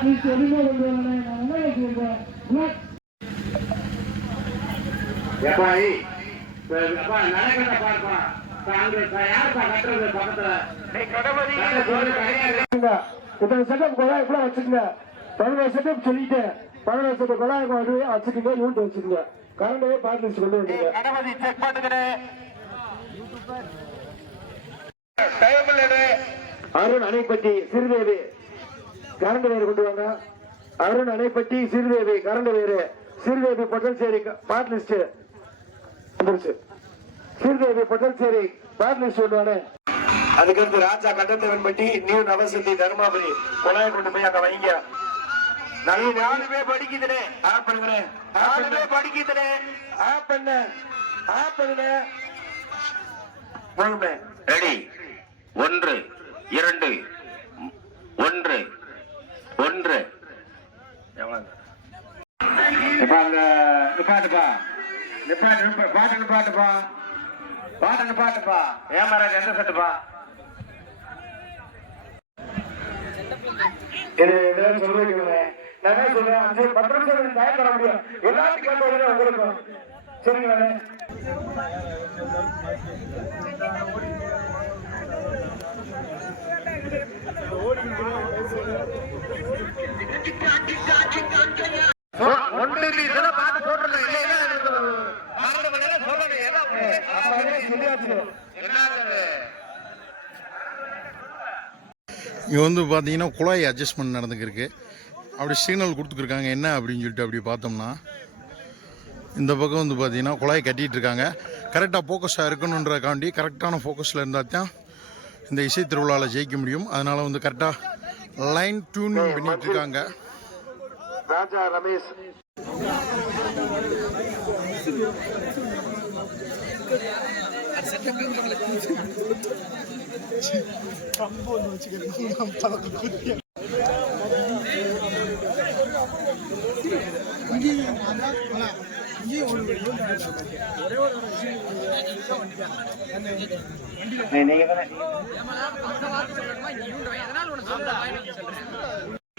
கொண்டு நான் என்ன அப்பா நடக்கிறத கிடையாது. இத்தனை செட்டப் குழாய் கூட வச்சுக்கங்க. பதினோரு செட்டப் சொல்லிட்டேன். பதினோரு செட்டப் குழாய் வந்து வச்சுக்கோங்க யூனிட் வச்சுக்கோங்க. கரண்டே பார்த்து கொண்டு வந்துருங்க. கணபதி செக் அருண் அணைப்பட்டி சிறுதேவி. கரண்ட் வேறு கொண்டு வாங்க. அருண் அணைப்பட்டி சிறுதேவி கரண்ட் வேறு. சிறுதேவி பொட்டல்சேரி பாட் லிஸ்ட் வந்துருச்சு. சிறுதேவி பொட்டல்சேரி பாட் லிஸ்ட் வாங்க அதுக்கடுத்து ராஜா கட்டத்தேவன்பட்டி நியூ நவசந்தி தர்மாபுரி. குழாய் கொண்டு போய் அங்க வைங்க. நாலு பேர் படிக்குதுனே. ஆப் பண்ணுங்க. நாலு பேர் படிக்குதுனே. ஆப் பண்ண ஆப் பண்ணுங்க. போங்கண்ணே. ரெடி. ஒன்று இரண்டு ஒன்று. ஒன்று. இப்ப அந்த நிப்பாட்டுப்பா நிப்பாட்டு நிப்பா- பாட்டு நிப்பாட்டுப்பா பாட்டு நிப்பாட்டுப்பா ஏமராஜ் எந்த செட்டுப்பா இது சொல்றீங்களே நான் சொல்றேன்? அஞ்சு பத்து நிமிஷம் டைம் தர முடியும். எல்லாத்துக்கும் கேட்ட சரிங்களா இங்கே வந்து பார்த்தீங்கன்னா குழாய் அட்ஜஸ்ட்மெண்ட் நடந்துக்கிருக்கு. அப்படி சிக்னல் கொடுத்துருக்காங்க என்ன அப்படின்னு சொல்லிட்டு அப்படி பார்த்தோம்னா இந்த பக்கம் வந்து பார்த்தீங்கன்னா குழாய் கட்டிட்டு இருக்காங்க கரெக்டாக ஃபோக்கஸாக இருக்கணுன்றக்காண்டி கரெக்டான ஃபோக்கஸில் இருந்தால் தான் இந்த இசை திருவிழாவில் ஜெயிக்க முடியும். அதனால் வந்து கரெக்டாக லைன் டியூனிங் பண்ணிட்டு இருக்காங்க ராஜா ரமேஷ்.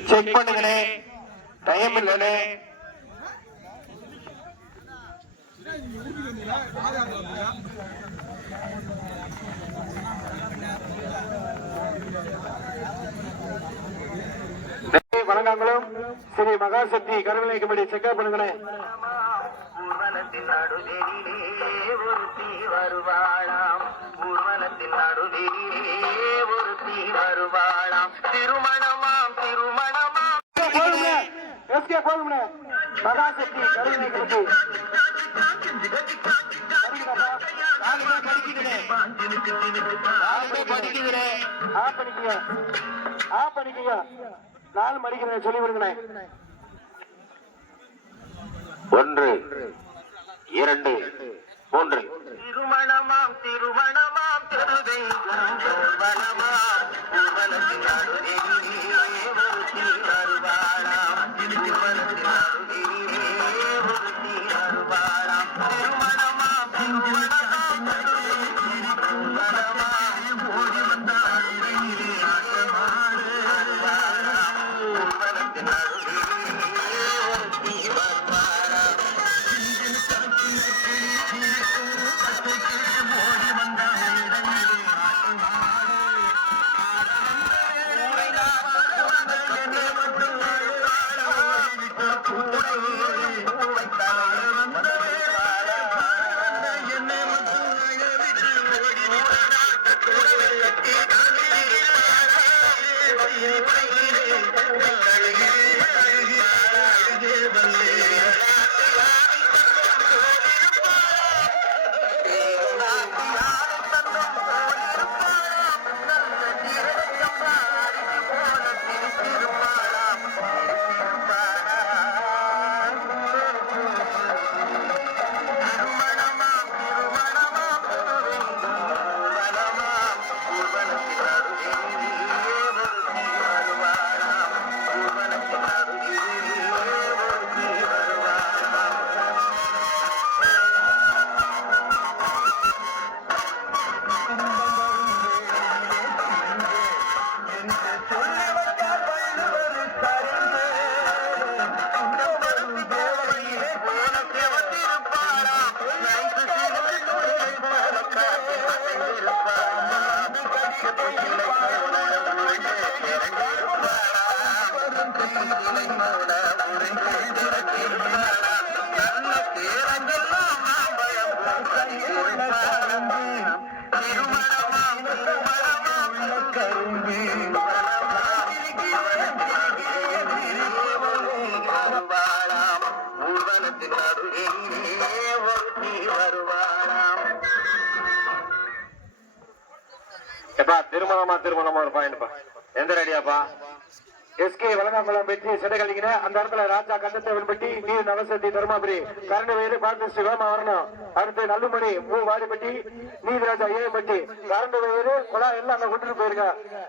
செக் பண்ணுங்களே டைம் இல்லைண்ணே. வணக்கங்களும் ஸ்ரீ மகாசக்தி கருவிலை கமிட்டி செக்அப் பண்ணுங்களேன் ஊர்வலத்தின் நடுநெறிலே ஒருத்தி வருவாளாம். ஊர்வலத்தின் நடுநெறிலே ஒருத்தி வருவாளாம். திருமணமாம் திருமணமாம். போதும்ண்ணே எஸ்கே போதும்ண்ணே மகாசக்தி கருவிலை கமிட்டி ஆஃப் பண்ணிக்கங்க ஆஃப் பண்ணிக்கங்க நாலு மணிக்கு சொல்லி விடுங்கண்ணே ஒன்று இரண்டு மூன்று. திருமணமாம் திருமணமாம் திருதெய்வம் தோல்வனமாம் ஊர்வலத்தின் திருமணமா திருமணமா ஒரு பாயிண்ட்ப்பா எந்த ரெடியாப்பா எஸ்கே வளனாமலம் வெற்றி சிறைகளிக்கிற அந்த இடத்துல ராஜா கந்தத்தேவன் பெட்டி நீ நவசக்தி தருமாபுரி. கரண்ட வேலு பாட்டு வேமா வரணும். அடுத்து நல்லுமணி மூ வாடிப்பட்டி நீதி ராஜா ஏபட்டி கரண்ட வேலு குழா எல்லாம் அங்க கொண்டுட்டு போயிருக்க.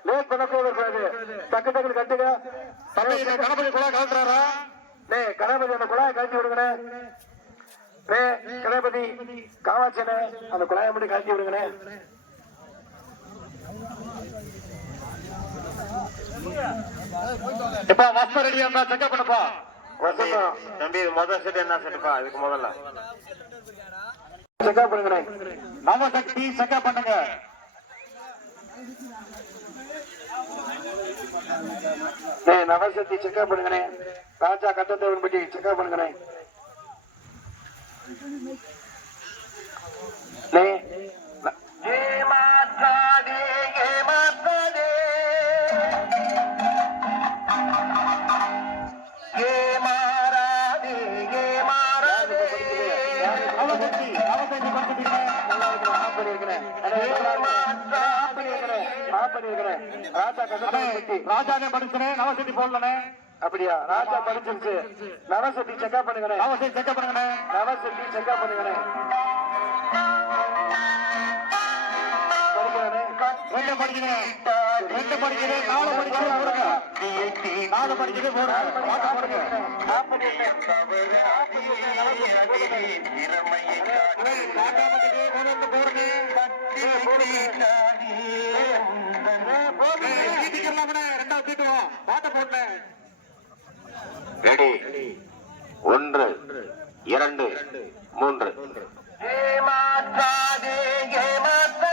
லேட் பண்ணக்கூட இருக்காது டக்கு டக்குனு கட்டுங்க. கணபதி குழா கலட்டுறாரா டே கணபதி அந்த குழாயை கழட்டி விடுங்கண்ணே. டே கணபதி காவாச்சனே அந்த குழாயை மட்டும் கழட்டி விடுங்கண்ணே. எப்பா வஸ்து ரெடியா இருந்தா செக்அப் பண்ணப்பா. வசந்தம் தம்பி இது முதல் செட் என்ன செட்டுப்பா இதுக்கு முதல்ல. செக்அப் பண்ணுங்கண்ணே. நவசக்தி செக்அப் பண்ணுங்க. டேய் நவசக்தி செக்அப் பண்ணுங்கண்ணே. ராஜா கட்டத்தேவன் பட்டி செக்அப் பண்ணுங்கண்ணே. டேய், ந- ராஜானே படிச்சனே நவசக்தி போடலனே. அப்படியா? ராஜா படிச்சிருச்சு. நவசக்தி செக்அப் பண்ணுங்கண்ணே. நவசக்தி செக் பண்ணுங்கண்ணே. நவசக்தி செக்அப் பண்ணுங்கண்ணே. ரெண்டு படிக்கிறேன். ரெண்டு படிக்கிறேன். நாலு படிக்கிறேன். போடுங்க. நாலு படிக்கிறேன். போடுங்க. போடுங்க. ரெடி. ஒன்று இரண்டு மூன்று. ஏமாற்றாதே ஏமாற்றாதே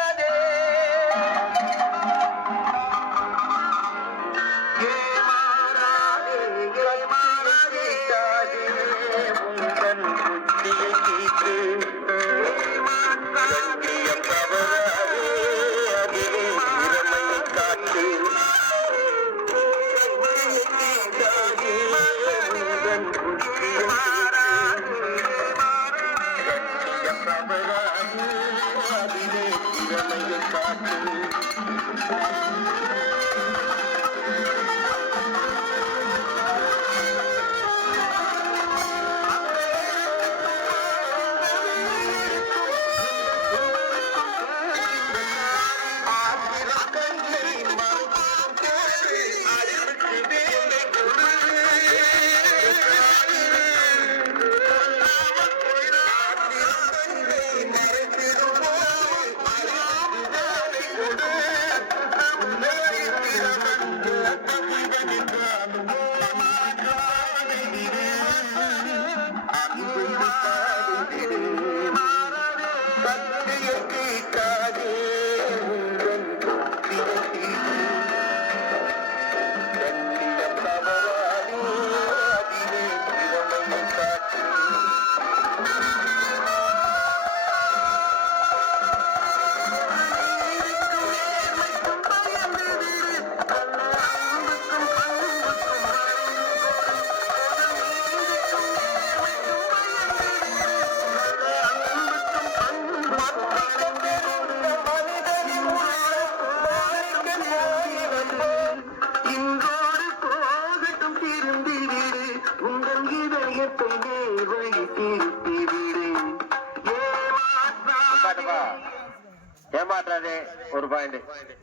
பாயிண்ட்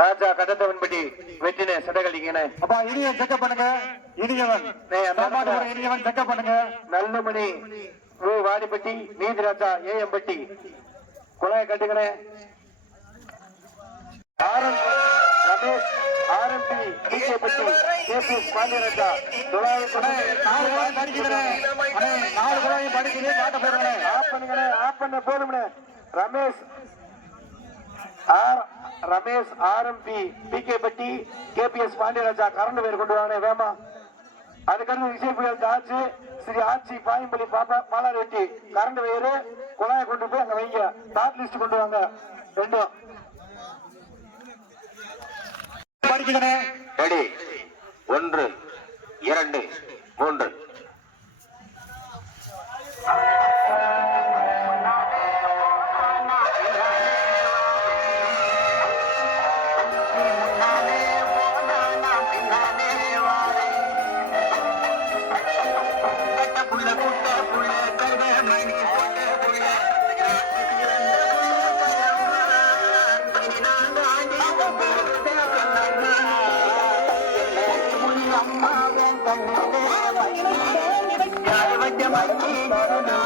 ராஜா கட்டத்தவன் பட்டி வெற்றினே சடகடிங்கண்ணே அப்பா இனியன் செக்அப் பண்ணுங்க. இனியவன். இனியவன் செக்அப் பண்ணுங்க. நல்லமணி ரூ வாடிப்பட்டி நீதிராஜா ஏஎம் பட்டி குழாய் கட்டுங்கண்ணே ஆரம் ரமேஷ் ஆர்எம்பி டிகே பட்டி கேபி பாண்டியராஜா. நாலு குழாய் படிக்கிறேன் நாலு படிக்கிறேன். பண்ணுங்கண்ணே பண்ண போதும்ண்ணே. Ramesh R Ramesh RMP PK பட்டி கேபிஎஸ் பாண்டியராஜா கரண்ட் பேர் கொண்டு வரானே வேமா. அதுக்கடுத்து விஜய் புயல் தாச்சு ஸ்ரீ ஆட்சி பாயம்பள்ளி பாப்பா பாலார் வெட்டி கரண்ட் வேறு குழாயை கொண்டு போய் அங்க வைங்க. டாப் லிஸ்ட் கொண்டு வாங்க. ரெண்டும். ரெடி. ஒன்று இரண்டு மூன்று. கும்பகோணம்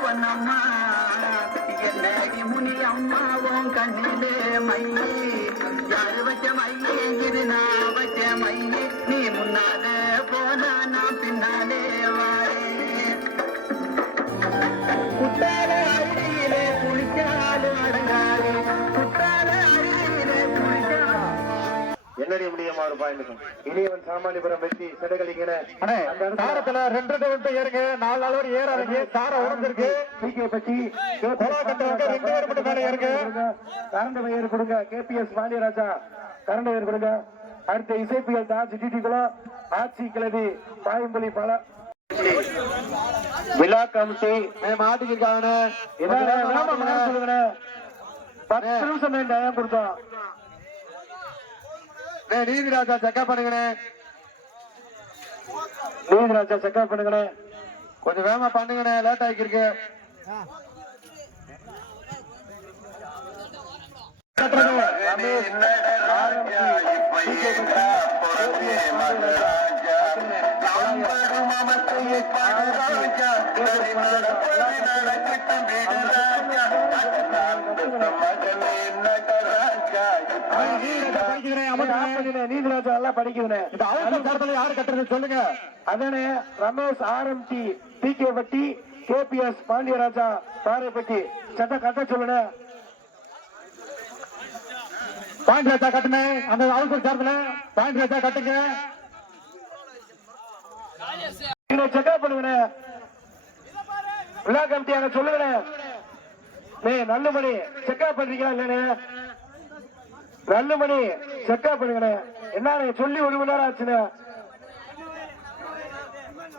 பொன்னம்மா என்னடி முனி அம்மாவும் கண்ணிலே மையே என்னடி முடியுமா ஒரு பாயிண்ட் இனியவன் சாமானிபுரம் வெற்றி சாரத்துல ரெண்டு ரெண்டு ஏறுங்க. நாலு நாள் வரை ஏறாதீங்க. சாரம் உடஞ்சிருக்கு. பிகே பட்டி கொலா கட்டுறவங்க ரெண்டு பேர் மட்டும் மேலே ஏறுங்க. கரண்ட் வயர் கொடுங்க. கேபிஎஸ் பாண்டியராஜா கரண்ட் வயர் கொடுங்க. அடுத்த இசைப்புகள் தாஜ் டிடி குளம் ஆட்சி கிளவி பாயம்பள்ளி பல. விழா கமிட்டி மாட்டிக்கிருக்காங்கண்ணே சொல்லுங்க பத்து நிமிஷம் டயம் கொடுத்தோம் நீதிராஜா செக்கப் பண்ணுங்கண்ணே. நீதிராஜா செக்அப் பண்ணுங்கண்ணே. கொஞ்சம் வேகமா பண்ணுங்கண்ணே. லேட் ஆகிருக்கு ரமேஷ் நீதிராஜா எல்லாம் படிக்குதுண்ணே இந்த அவசர காலத்துல யாரு கட்டுறது சொல்லுங்க. அதனே ரமேஷ் ஆர்எம்டி பி கே பட்டி கேபிஎஸ் பாண்டியராஜா தாரைப்பட்டி சட்ட கட்ட சொல்லுங்க பாயிண்ட் ராஜா கட்டுங்க. அந்த அவசர சார்பில் பாயிண்ட் ராஜா கட்டுங்க. இதை செக்அப் பண்ணுங்கண்ணே. விழா கமிட்டி அங்க சொல்லுங்கண்ணே. நல்ல மணி செக்அப் பண்றீங்களா நல்ல மணி செக்அப் பண்ணுங்கண்ணே. என்ன சொல்லி ஒரு மணி நேரம் ஆச்சுண்ணே.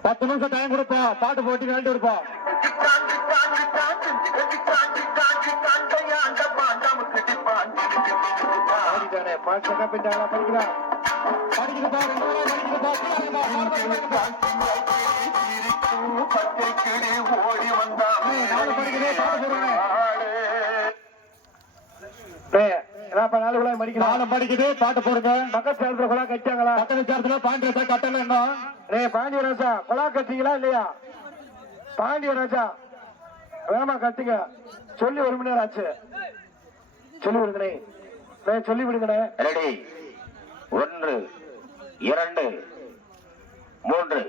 பத்து நிமிஷம் டைம் கொடுப்போம். பாட்டு போட்டி விளையாண்டு இருப்போம். பாடிட்டானே பாட்டு செக்அப் படிக்கிறதா படிக்கலாம் ஓடி வந்தான் நாலு படிக்குது பாட்டு சொல்லுங்க டேய், என்னப்பா நாலு குழாய் மடிக்கலாம் நாலு படிக்குது பாட்டு போடுங்க பக்கத்து இடத்துல குழா கட்டிட்டாங்களா பக்கத்து சார்பில் பாண்டிய ராஜா கட்டல என்ன டேய் பாண்டியராஜா குழா கட்டிங்களா இல்லையா? பாண்டியராஜா வேகமா கட்டுங்க. சொல்லி ஒரு மணி நேரம் ஆச்சு. சொல்லி விடுங்கண்ணே சொல்லி விடுங்கண்ணே ரெடி. ஒன்று இரண்டு மூன்று.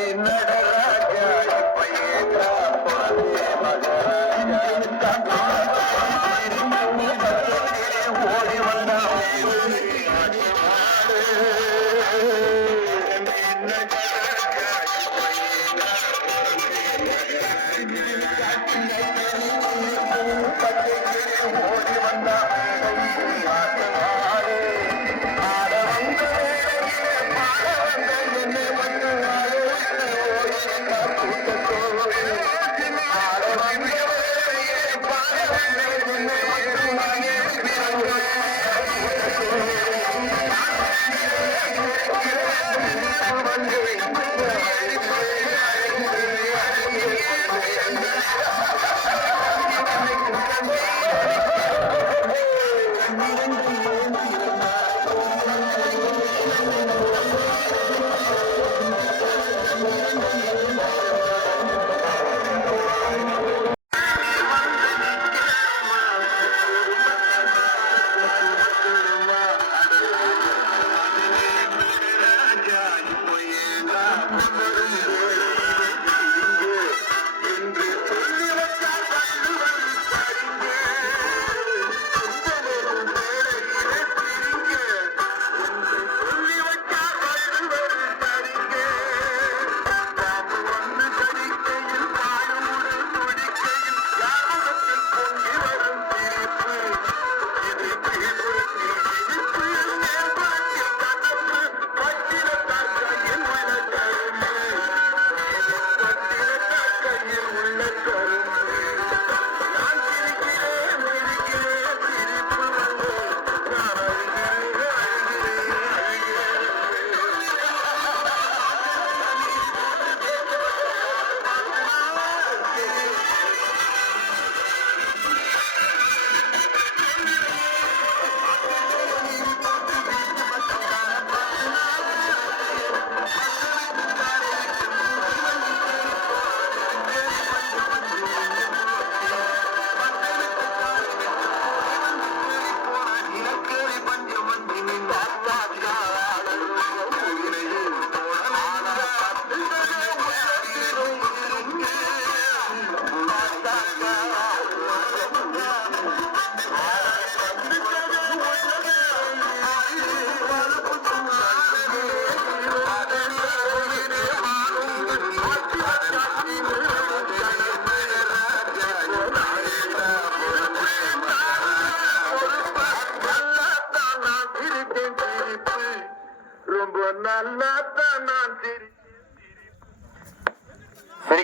ஆட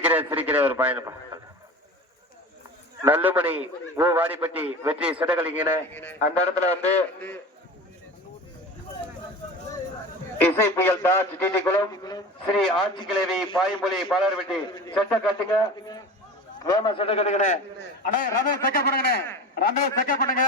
சிரிக்கிற சிரிக்கிற ஒரு பயணம். நல்லுமணி ஓ வாடிப்பட்டி வெற்றி சிடகலிங்கன அந்த இடத்துல வந்து இசை புயல் தாஜ் டிடி குளம். ஸ்ரீ ஆட்சி கிழவி பாய்மொழி பாலர் வெட்டி செட்ட காட்டுங்க. ரோம செட்ட கட்டுங்கண்ணே. அண்ணா ரமே செக்க பண்ணுங்க ரமே செக்க பண்ணுங்க.